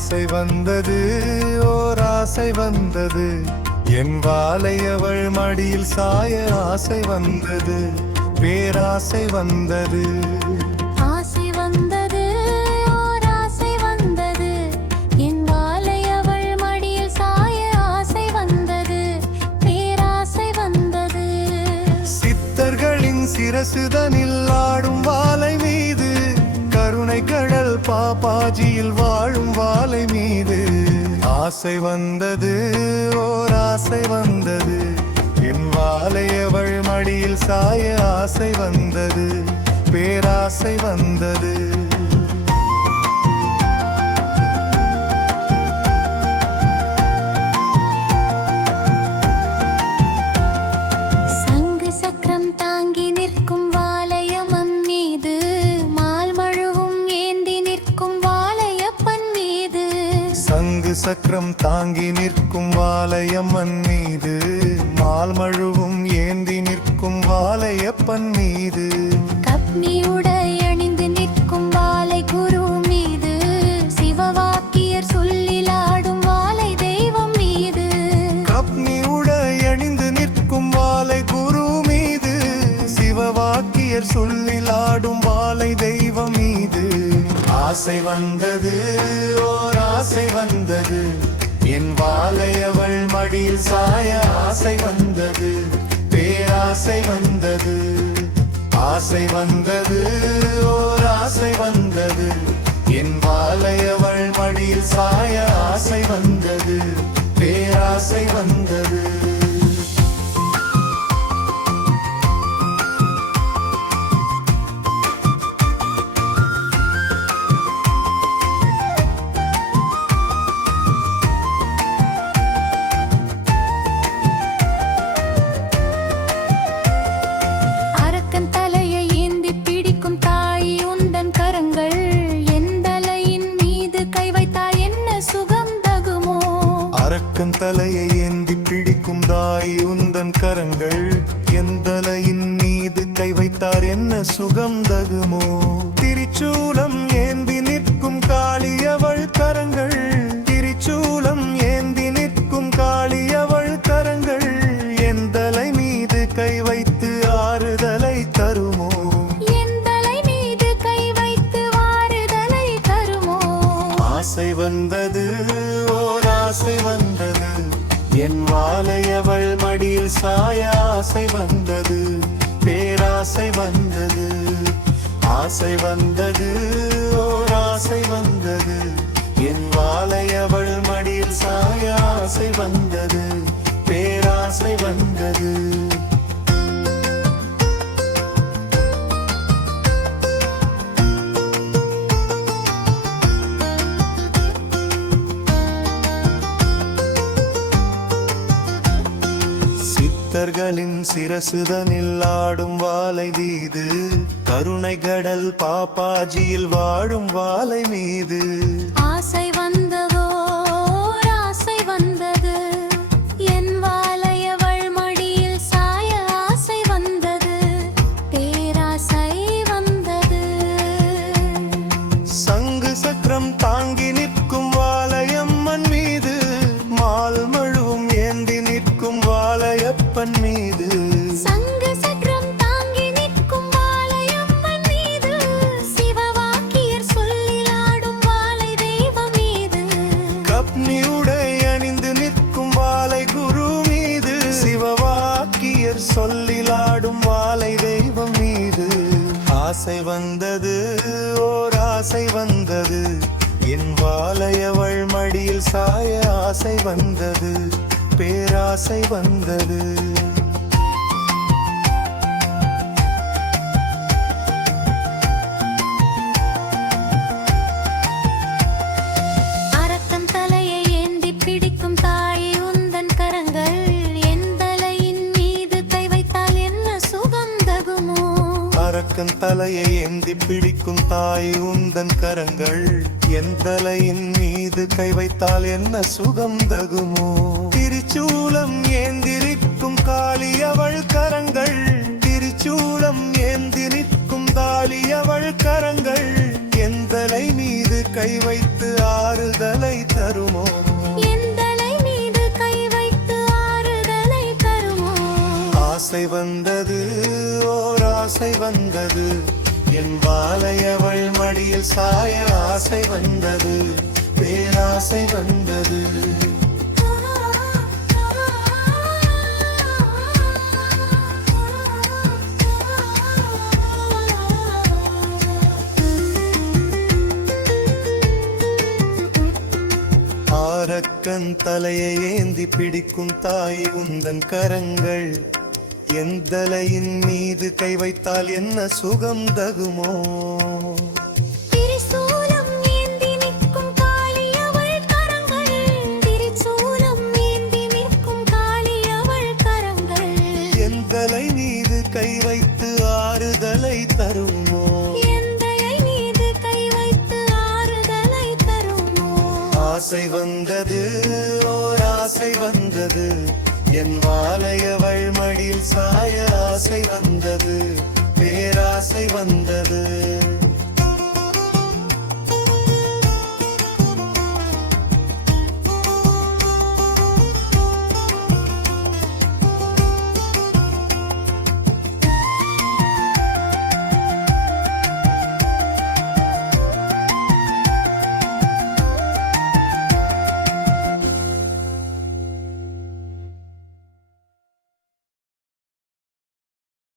ஆசை வந்தது, ஓர் ஆசை வந்தது, என் வாளை அவள் மடியில் சாய ஆசை வந்தது, பேராசை வந்தது. ஆசை வந்தது, ஓர் ஆசை வந்தது, என் வாளை அவள் மடியில் சாய ஆசை வந்தது, பேராசை வந்தது. சித்தர்களின் சிரசுதனில் ஆடும் வாளை மீது, கருணை கடல் பாப்பாஜியில் வாழும் வாளை மீது ஆசை வந்தது, ஓர் ஆசை வந்தது, என் வாளை அவள் மடியில் சாய ஆசை வந்தது, பேராசை வந்தது. சங்கு சக்கரம் தாங்கி நிற்கும் வாளையம்மன் மீது, மால் மழுவும் ஏந்தி நிற்கும் வாளையப்பன் மீது. சங்கு சக்கரம் தாங்கி நிற்கும் வாளையம்மன் மீது, மால் மழுவும் ஏந்தி நிற்கும் வாளையப்பன் மீது. கப்னி உடை அணிந்து நிற்கும் வாளை குரு மீது, சிவவாக்கியர் சொல்லில் ஆடும் வாளை தெய்வம் மீது. கப்னி உடை அணிந்து நிற்கும் வாளை குரு மீது, சிவவாக்கியர் சொல்லில் ஆடும் வாளை தெய்வம் மீது ஆசை வந்தது, ஓர் ஆசை வந்தது, என் வாளை அவள் மடியில் சாய ஆசை வந்தது, பேராசை வந்தது. ஆசை வந்தது, ஓர் ஆசை வந்தது, என் வாளை அவள் மடியில் சாய ஆசை வந்தது, பேராசை வந்தது. அரக்கன் தலையை ஏந்தி பிடிக்கும் தாய் உந்தன் கரங்கள், எந்தலையின் மீது கை வைத்தால் என்ன சுகம் தகுமோ. அரக்கன் தலையை ஏந்தி பிடிக்கும் தாய் உந்தன் கரங்கள், எந்தலையின் மீது கை வைத்தார் என்ன சுகம் தகுமோ. திரிச்சூலம் ஏந்தி நிற்கும் காளி அவள் கரங்கள், திரிச்சூலம் ஏந்தி நிற்கும் காளி அவள் கரங்கள், எந்தலை மீது கை வைத்து ஆறுதலை தருமோ. எந்தலை மீது கை வைத்து வாறுதலை தருமோ. ஆசை வந்தது, ஓர் ஆசை வந்தது, என் வாளை அவள் மடியில் சாய ஆசை வந்தது, பேராசை வந்தது. ஆசை வந்தது, ஓர் ஆசை வந்தது, என் வாளை அவள் மடியில் சாய ஆசை வந்தது, பேராசை வந்தது. சித்தர்களின் சிரசுதனில் ஆடும் வாளை மீது, கருணை கடல் பாப்பாஜியில் வாழும் வாளை மீது ஆசை வந்ததோ, ஓர் ஆசை வந்தது, என் வாளை அவள் மடியில் சாய ஆசை வந்தது, பேராசை வந்தது. சங்கு சக்கரம் தாங்கி நிற்கும் வாளையம்மன் மீது, மால் மழுவும் ஏந்தி நிற்கும் வாளையப்பன் மீது. சங்கு சக்கரம் தாங்கி நிற்கும் வாளையம்மன் மீது, சிவவாக்கியர் சொல்லில் ஆடும் வாளை தெய்வம் மீது. கப்னி உடை அணிந்து நிற்கும் வாளை குரு மீது, சிவவாக்கியர் சொல்லில் ஆடும் வாளை தெய்வம் மீது ஆசை வந்தது, ஓர் ஆசை வந்தது, என் வாளை அவள் மடியில் சாய ஆசை வந்தது, பேராசை வந்தது. அரக்கன் தலையை ஏந்தி பிடிக்கும் தாய் உந்தன் கரங்கள், எந்தலையின் மீது கை வைத்தால் என்ன சுகம் தகுமோ. அரக்கன் தலையை ஏந்தி பிடிக்கும் தாய் உந்தன் கரங்கள், எந்தலையின் மீது கை வைத்தால் என்ன சுகம் தகுமோ. திரிச்சூலம் ஏந்திருக்கும் காளி அவள் கரங்கள், திரிச்சூலம் ஏந்தி நிற்கும் தாளி அவள் கரங்கள், எந்தலை மீது கை வைத்து ஆறுதலை ஆசை வந்தது ஓர் ஆசை வந்தது என் வாழையவள் மடியில் சாய ஆசை வந்தது பேராசை வந்தது ஆரக்கன் தலையை ஏந்தி பிடிக்கும் தாய் உந்தன் கரங்கள் எந்தலையின் மீது கை வைத்தால் என்ன சுகம் தகுமோ திரிசூலம் ஏந்தி நிற்கும் காளி அவள் கரங்கள் திரிசூலம் ஏந்தி நிற்கும் காளி அவள் கரங்கள் எந்தலை மீது கை வைத்து ஆறுதலை தருமோ எந்தலை மீது கை வைத்து ஆறுதலை தருமோ ஆசை வந்தது ஓர் ஆசை வந்தது என் வாழையவள் மடியில் சாய ஆசை வந்தது பேராசை வந்தது